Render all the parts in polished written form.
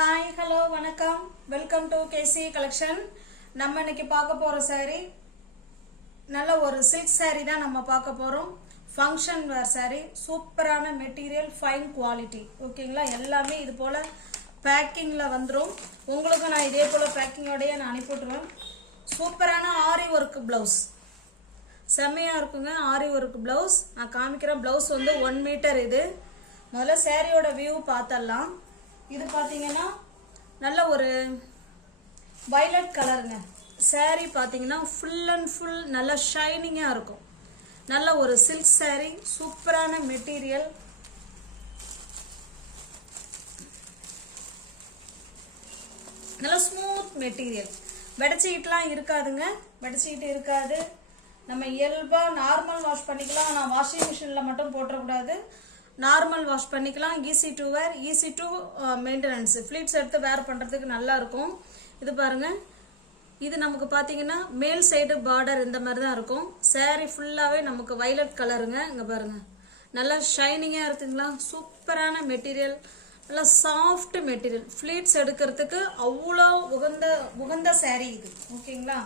Hi hello வணக்கம் welcome to KC collection. நம்ம இன்னைக்கு பார்க்க போற saree நல்ல ஒரு சில்க் saree தான் நம்ம பார்க்க போறோம். ஃபங்க்ஷன் வேர் saree, சூப்பரான மெட்டீரியல், ஃபைன் குவாலிட்டி. ஓகேங்களா, எல்லாமே இது போல பேக்கிங்ல வந்துடும். உங்களுக்கு நான் இதே போல பேக்கிங்கோடய நான் அனுப்பிவிட்டுருவேன். சூப்பரான ஆரி ஒர்க் பிளவுஸ், செம்மையா இருக்குங்க. ஆரி ஒர்க் பிளவுஸ் நான் காமிக்கிறேன். பிளவுஸ் வந்து 1 மீட்டர். இது முதல்ல சாரியோட வியூ பார்த்தலாம். இது பார்த்தீங்கன்னா நல்ல ஒரு வயலட் கலருங்க. சாரி பார்த்தீங்கன்னா ஃபுல் அண்ட் ஃபுல் நல்ல ஷைனிங்காக இருக்கும். நல்ல ஒரு சில்க் சாரி, சூப்பரான மெட்டீரியல். நல்ல ஸ்மூத் மெட்டீரியல், வெடிச்சிக்கிட்டுலாம் இருக்காதுங்க. வெடிச்சிக்கிட்டு இருக்காது. நம்ம இயல்பாக நார்மல் வாஷ் பண்ணிக்கலாம். ஆனால் வாஷிங் மிஷினில் மட்டும் போட்டுறக்கூடாது. நார்மல் வாஷ் பண்ணிக்கலாம். Easy to wear, easy to maintenance. Pleats எடுத்து வேர் பண்ணுறதுக்கு நல்லா இருக்கும். இது பாருங்க, இது நமக்கு பார்த்தீங்கன்னா மேல் சைடு பார்டர் இந்த மாதிரி தான் இருக்கும். சாரி ஃபுல்லாகவே நமக்கு வயலட் கலருங்க. இங்கே பாருங்க, நல்லா ஷைனிங்காக இருக்குங்களா. சூப்பரான மெட்டீரியல், நல்லா சாஃப்ட் மெட்டீரியல். ஃப்ளீட்ஸ் எடுக்கிறதுக்கு அவ்வளோ உகந்த சாரி இது. ஓகேங்களா,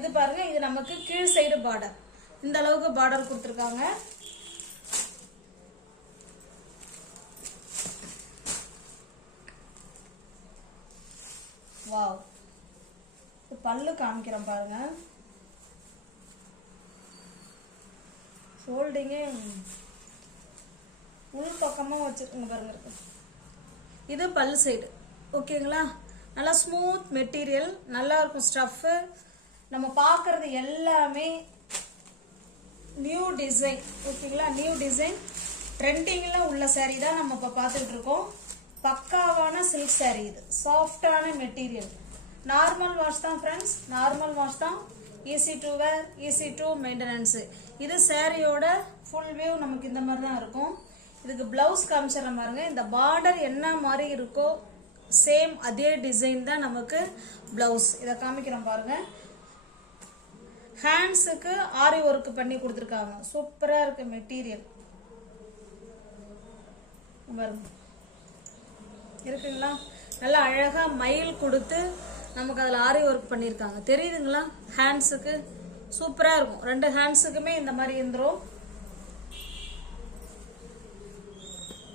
இது பாருங்க, இது நமக்கு கீழ் சைடு பார்டர், இந்த அளவுக்கு பார்டர் கொடுத்துருக்காங்க. வாவ், பல்லு காமிக்கிறேன் பாருங்க. ஃபோல்டிங்கே உள் பக்கமாக வச்சிருக்குங்க பாருங்க. இருக்கு, இது பல்லு சைடு. ஓகேங்களா, நல்லா ஸ்மூத் மெட்டீரியல், நல்லா இருக்கும் ஸ்டஃப்பு. நம்ம பார்க்கறது எல்லாமே நியூ டிசைன். ஓகேங்களா, நியூ டிசைன் ட்ரெண்டிங்கில் உள்ள சாரீ தான் நம்ம இப்போ பார்த்துட்டு இருக்கோம். பக்காவான சில்க் சாரீ. இது சாஃப்டான மெட்டீரியல். நார்மல் வாஷ் தான் ஃப்ரெண்ட்ஸ், நார்மல் வாஷ் தான். Easy to wear, easy to maintenance. இது சாரியோட ஃபுல் வியூ நமக்கு இந்த மாதிரி தான் இருக்கும். இதுக்கு பிளவுஸ் காமிச்சிடற பாருங்க. இந்த பார்டர் என்ன மாதிரி இருக்கோ சேம் அதே டிசைன் தான் நமக்கு பிளவுஸ். இதை காமிக்கிறோம் பாருங்க. ஹேண்ட்ஸுக்கு ஆரி ஒர்க் பண்ணி கொடுத்துருக்காங்க. சூப்பராக இருக்கு மெட்டீரியல் பாருங்க. இருக்குங்களா, நல்லா அழகா மயில் கொடுத்து நமக்கு அதில் ஆரி ஒர்க் பண்ணியிருக்காங்க. தெரியுதுங்களா, ஹேண்ட்ஸுக்கு சூப்பராக இருக்கும். 2 ஹேண்ட்ஸுக்குமே இந்த மாதிரி இருந்துரும்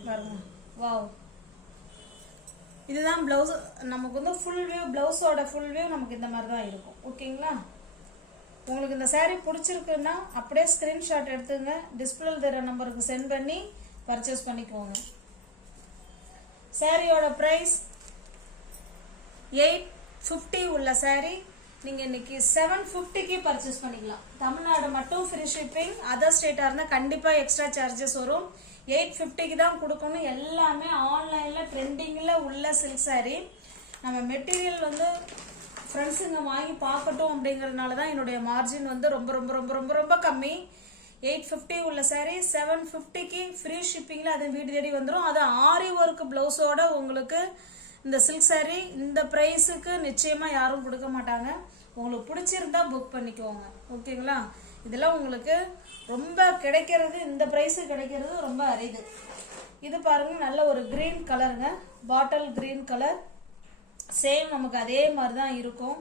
பாருங்க. வாவ், இதுதான் பிளவுஸ். நமக்கு வந்து ஃபுல் வியூ, பிளவுஸோட ஃபுல் வியூ நமக்கு இந்த மாதிரி தான் இருக்கும். ஓகேங்களா, உங்களுக்கு இந்த சாரீ பிடிச்சிருக்குன்னா அப்படியே ஸ்கிரீன்ஷாட் எடுத்துங்க. டிஸ்பிளே தர நம்பருக்கு சென்ட் பண்ணி பர்ச்சேஸ் பண்ணிக்கோங்க. சாரியோட பிரைஸ் 850 உள்ள சாரி நீங்க இன்னைக்கு 750க்கு பர்ச்சேஸ் பண்ணிக்கலாம். தமிழ்நாடு மட்டும் ஃப்ரீ ஷிப்பிங். அதர் ஸ்டேட்டா இருந்தா கண்டிப்பா எக்ஸ்ட்ரா சார்ஜஸ் வரும். 850க்கு தான் கொடுக்கணும். எல்லாமே ஆன்லைன்ல ட்ரெண்டிங்ல உள்ள சில்க் சாரி. நம்ம மெட்டீரியல் வந்து ஃப்ரெண்ட்ஸுங்க வாங்கி பார்க்கட்டும் அப்படிங்கறதுனால தான் என்னுடைய மார்ஜின் வந்து ரொம்ப ரொம்ப ரொம்ப ரொம்ப ரொம்ப கம்மி. 850 உள்ள சாரி 750க்கு ஃப்ரீ ஷிப்பிங்ல அது வீடு தேடி வந்துடும். அது ஆரி ஒர்க் பிளவுஸோட உங்களுக்கு இந்த சில்க் சாரி இந்த பிரைஸுக்கு நிச்சயமா யாரும் கொடுக்க மாட்டாங்க. உங்களுக்கு பிடிச்சிருந்தா புக் பண்ணிக்கோங்க. ஓகேங்களா, இதெல்லாம் உங்களுக்கு ரொம்ப கிடைக்கிறது, இந்த பிரைஸு கிடைக்கிறது ரொம்ப அரிது. இது பாருங்க, நல்ல ஒரு கிரீன் கலருங்க, பாட்டில் கிரீன் கலர். சேம் நமக்கு அதே மாதிரி தான் இருக்கும்.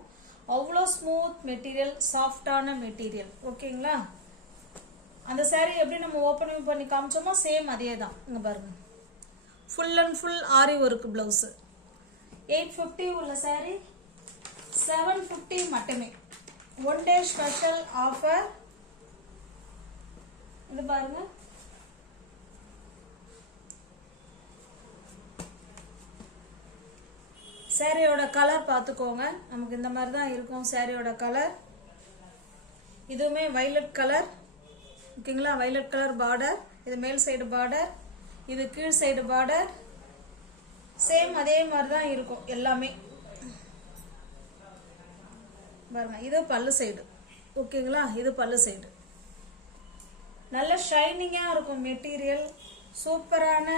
அவ்வளோ ஸ்மூத் மெட்டீரியல், சாஃப்டான மெட்டீரியல். ஓகேங்களா, அந்த சாரீ எப்படி நம்ம ஓப்பன் பண்ணி காமிச்சோமோ சேம் அதே தான். இங்க பாருங்க, full and full aari work blouse. 850 உள்ள சாரீ 750 மட்டுமே. 1 டே ஸ்பெஷல் ஆஃபர். இது பாருங்க, சாரியோட கலர் பார்த்துக்கோங்க. நமக்கு இந்த மாதிரி தான் இருக்கும் சாரியோட கலர். இதுவுமே வயலட் கலர். ஓகேங்களா, வயலட் கலர் பார்டர். இது மேல் சைடு பார்டர், இது கீழ் சைடு பார்டர். சேம் அதே மாதிரி தான் இருக்கும் எல்லாமே பாருங்க. இது பல்லு சைடு. ஓகேங்களா, இது பல்லு சைடு. நல்ல ஷைனிங்கா இருக்கும் மெட்டீரியல். சூப்பரான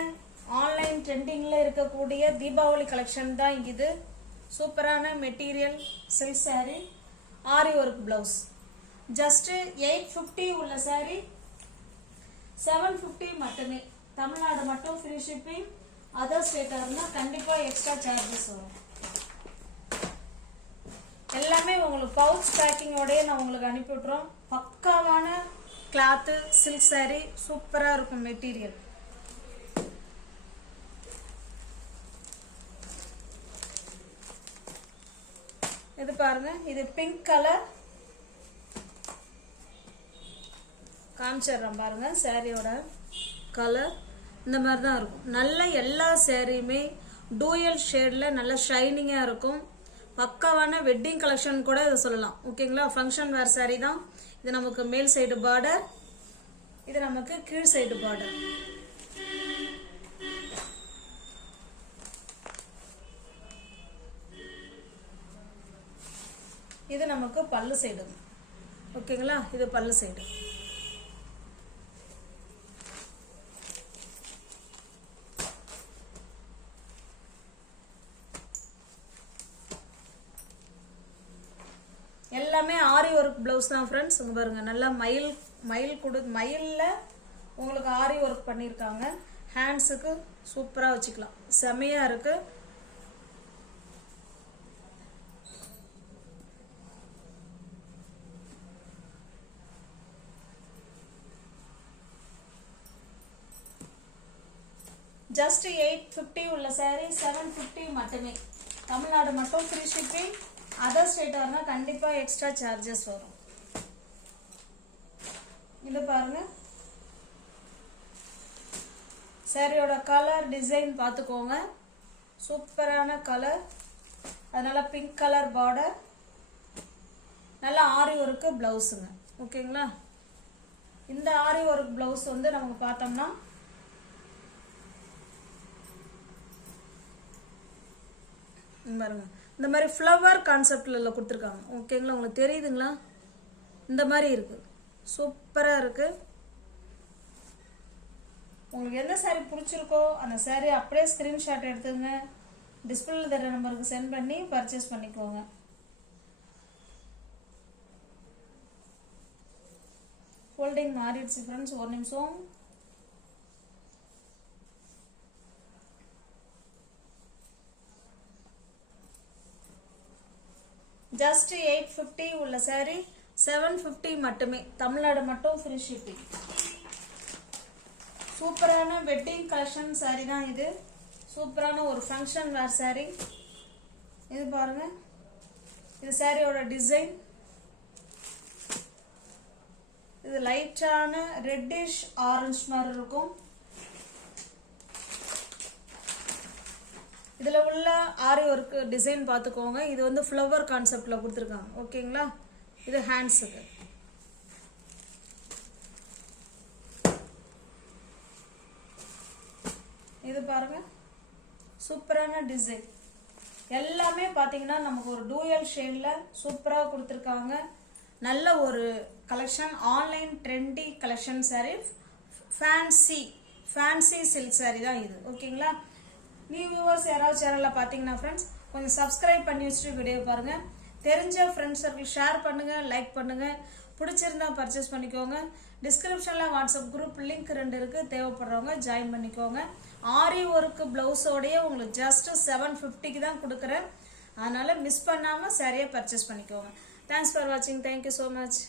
ஆன்லைன் ட்ரெண்டிங்ல இருக்கக்கூடிய தீபாவளி கலெக்ஷன் தான் இது. சூப்பரான மெட்டீரியல் சில்க் சாரி, ஆரி ஒர்க் பிளவுஸ். ஜஸ்ட் 850 உள்ள சாரி 750 மட்டுமே. தமிழ்நாடு மட்டும் ஃப்ரீ ஷிப்பிங். அதர் ஸ்டேட்டா இருந்தா கண்டிப்பா எக்ஸ்ட்ரா சார்ஜஸ் வரும். எல்லாமே உங்களுக்கு பவுச் பேக்கிங்கோடய நான் உங்களுக்கு அனுப்பி விட்டுறோம். பக்காவான கிளாத்து சில்க் சாரி சூப்பரா இருக்கும் மெட்டீரியல். இது பாருங்க, இது பிங்க் கலர் காமிச்சிடுறேன் பாருங்க. சாரியோட கலர் இந்த மாதிரி தான் இருக்கும். நல்ல எல்லா சாரியுமே டூயல் ஷேடில் நல்ல ஷைனிங்காக இருக்கும். பக்காவான வெட்டிங் கலெக்ஷன் கூட இதை சொல்லலாம். ஓகேங்களா, ஃபங்க்ஷன் வேர் சாரி தான் இது. நமக்கு மேல் சைடு பார்டர், இது நமக்கு கீழ் சைடு பார்டர். இது நமக்கு பல்லு சைடு. ஓகேங்களா, இது பல்லு சைடு. எல்லாமே ஆரி ஒர்க் பிளவுஸ் தான் ஃப்ரெண்ட்ஸ். இங்க பாருங்க, நல்லா மயில்ல உங்களுக்கு ஆரி ஒர்க் பண்ணியிருக்காங்க. ஹேண்ட்ஸுக்கு சூப்பரா வச்சுக்கலாம், செமையா இருக்கு. ஜஸ்ட் 850 உள்ள சாரி 750 மட்டுமே. தமிழ்நாடு மட்டும் ஃப்ரீ ஷிப்பிங். அதர் ஸ்டேட்டா இருந்தா கண்டிப்பா எக்ஸ்ட்ரா சார்ஜஸ் வரும். இது பாருங்க, சாரியோட கலர் டிசைன் பார்த்துக்கோங்க, சூப்பரான கலர். அதனால பிங்க் கலர் பார்டர், நல்ல ஆரி ஒர்க்கு பிளவுஸுங்க. ஓகேங்களா, இந்த ஆரி ஒர்க் பிளவுஸ் வந்து நமக்கு பார்த்தோம்னா பாருங்க, இந்த மாதிரி ஃப்ளவர் கான்செப்ட்ல கொடுத்துருக்காங்க. ஓகேங்களா, உங்களுக்கு தெரியுதுங்களா? இந்த மாதிரி இருக்கு, சூப்பரா இருக்கு. உங்களுக்கு எந்த சாரி பிடிச்சிருக்கோ அந்த சாரி அப்படியே ஸ்கிரீன்ஷாட் எடுத்துங்க, டிஸ்பிளேல தர நம்பருக்கு சென்ட் பண்ணி பர்ச்சேஸ் பண்ணிக்கோங்க. ஃபோல்டிங் மாறிடுச்சு ஃப்ரெண்ட்ஸ், ஒரு நிமிஷம். ஜஸ்ட் 850 உள்ள சாரி 750 மட்டுமே. தமிழ்நாடு மட்டும் ஃப்ரீ ஷிப்பிங். சூப்பரான வெட்டிங் கலெக்ஷன் சாரி தான் இது. சூப்பரான ஒரு ஃபங்க்ஷன் வேர் சாரி. இது பாருங்க, இது சாரியோட டிசைன். இது லைட்டான ரெட்டிஷ் ஆரஞ்சு மாதிரி இருக்கும். இதுல உள்ள ஆரி ஒர்க் டிசைன் பார்த்துக்கோங்க. இது வந்து ஃப்ளவர் கான்செப்ட்ல கொடுத்துருக்காங்க. ஓகேங்களா, இது ஹேண்ட்ஸுக்கு. இது பாருங்க, சூப்பரான டிசைன். எல்லாமே பார்த்தீங்கன்னா நமக்கு ஒரு டூயல் ஷேட்ல சூப்பரா கொடுத்துருக்காங்க. நல்ல ஒரு collection, online trendy collection sorry, fancy silk sorry தான் இது. ஓகேங்களா, நியூ வியூவர்ஸ் யாராவது சேனல்ல பார்த்தீங்கன்னா ஃப்ரெண்ட்ஸ் கொஞ்சம் சப்ஸ்கிரைப் பண்ணி வச்சுட்டு வீடியோ பாருங்க. தெரிஞ்ச ஃப்ரெண்ட்ஸ் சர்க்கிள் ஷேர் பண்ணுங்க, லைக் பண்ணுங்க. பிடிச்சிருந்தா பர்ச்சேஸ் பண்ணிக்கோங்க. டிஸ்கிரிப்ஷன்ல வாட்ஸ்அப் குரூப் லிங்க் 2 இருக்கு, தேவைப்படுறவங்க ஜாயின் பண்ணிக்கோங்க. ஆரி ஒர்க் பிளவுஸோடய உங்களுக்கு ஜஸ்ட் 750க்கு தான் கொடுக்குறேன். அதனால மிஸ் பண்ணாம சாரியை பர்ச்சேஸ் பண்ணிக்கோங்க. தேங்க்ஸ் ஃபார் வாட்சிங். Thank you so much.